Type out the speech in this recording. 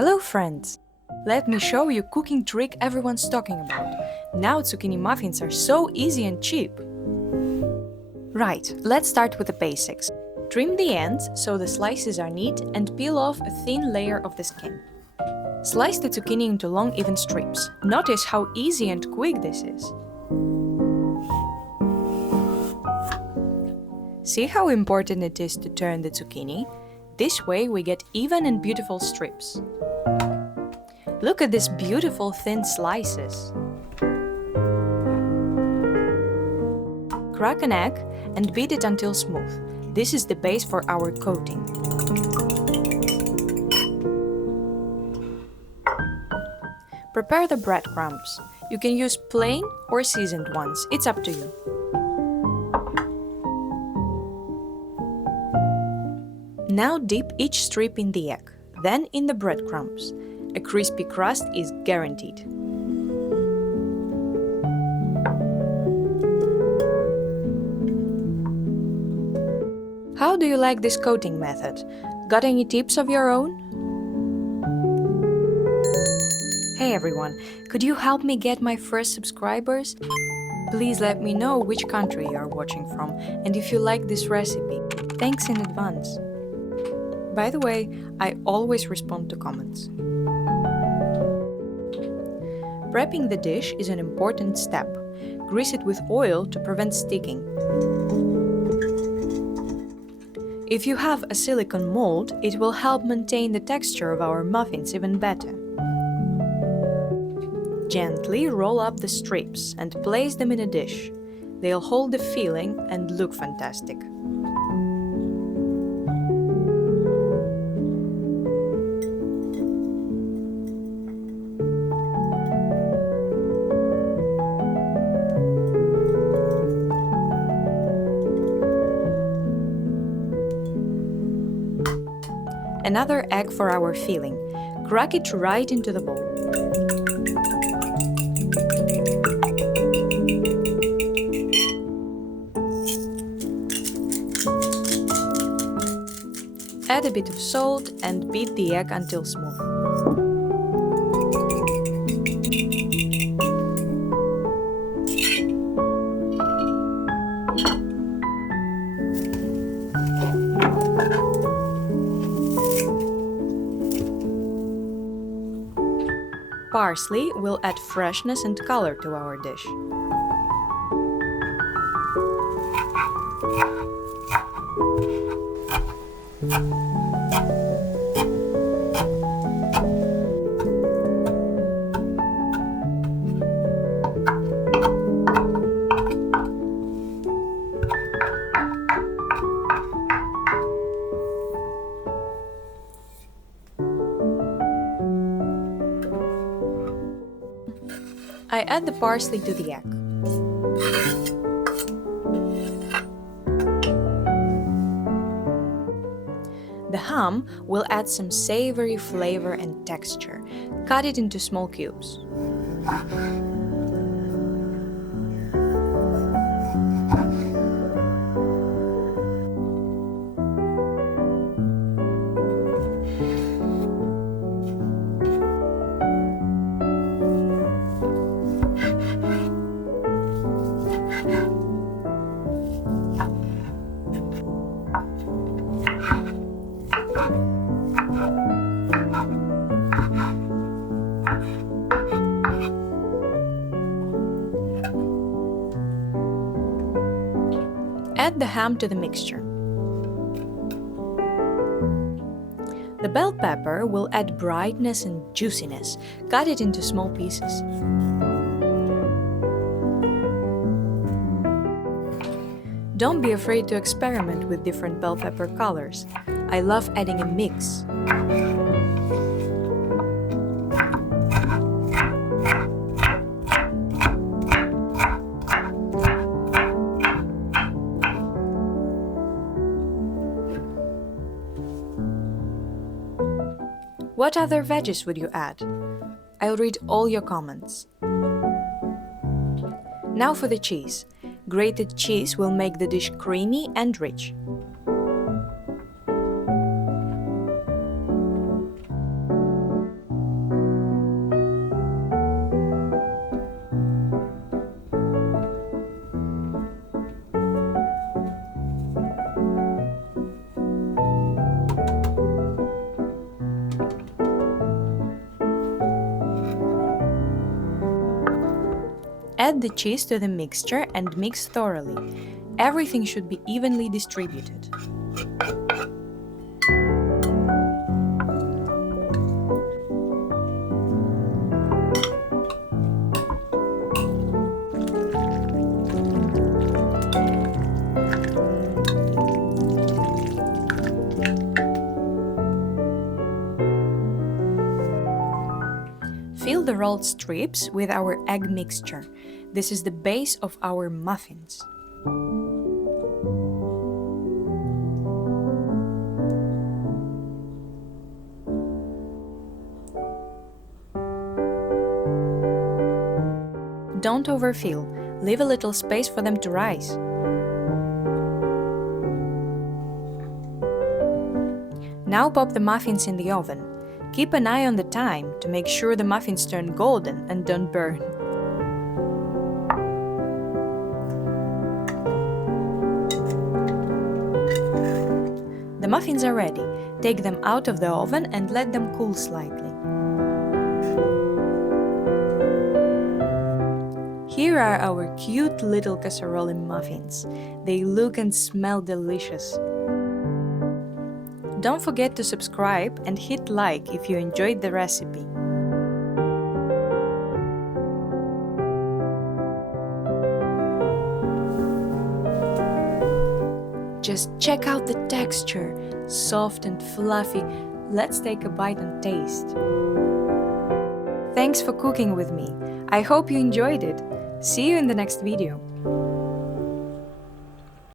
Hello friends! Let me show you cooking trick everyone's talking about. Now zucchini muffins are so easy and cheap. Right, let's start with the basics. Trim the ends so the slices are neat and peel off a thin layer of the skin. Slice the zucchini into long even strips. Notice how easy and quick this is. See how important it is to turn the zucchini? This way we get even and beautiful strips. Look at these beautiful thin slices. Crack an egg and beat it until smooth. This is the base for our coating. Prepare the breadcrumbs. You can use plain or seasoned ones, it's up to you. Now dip each strip in the egg, then in the breadcrumbs. A crispy crust is guaranteed. How do you like this coating method? Got any tips of your own? Hey everyone, could you help me get my first subscribers? Please let me know which country you are watching from and if you like this recipe. Thanks in advance. By the way, I always respond to comments. Prepping the dish is an important step. Grease it with oil to prevent sticking. If you have a silicone mold, it will help maintain the texture of our muffins even better. Gently roll up the strips and place them in a dish. They'll hold the filling and look fantastic. Another egg for our filling. Crack it right into the bowl. Add a bit of salt and beat the egg until smooth. Parsley will add freshness and color to our dish. I add the parsley to the egg. The ham will add some savory flavor and texture. Cut it into small cubes. Add the ham to the mixture. The bell pepper will add brightness and juiciness. Cut it into small pieces. Don't be afraid to experiment with different bell pepper colors. I love adding a mix. What other veggies would you add? I'll read all your comments. Now for the cheese. Grated cheese will make the dish creamy and rich. Add the cheese to the mixture and mix thoroughly. Everything should be evenly distributed. Fill the rolled strips with our egg mixture. This is the base of our muffins. Don't overfill. Leave a little space for them to rise. Now pop the muffins in the oven. Keep an eye on the time to make sure the muffins turn golden and don't burn. The muffins are ready. Take them out of the oven and let them cool slightly. Here are our cute little casserole muffins. They look and smell delicious. Don't forget to subscribe and hit like if you enjoyed the recipe. Just check out the texture, soft and fluffy. Let's take a bite and taste. Thanks for cooking with me. I hope you enjoyed it. See you in the next video.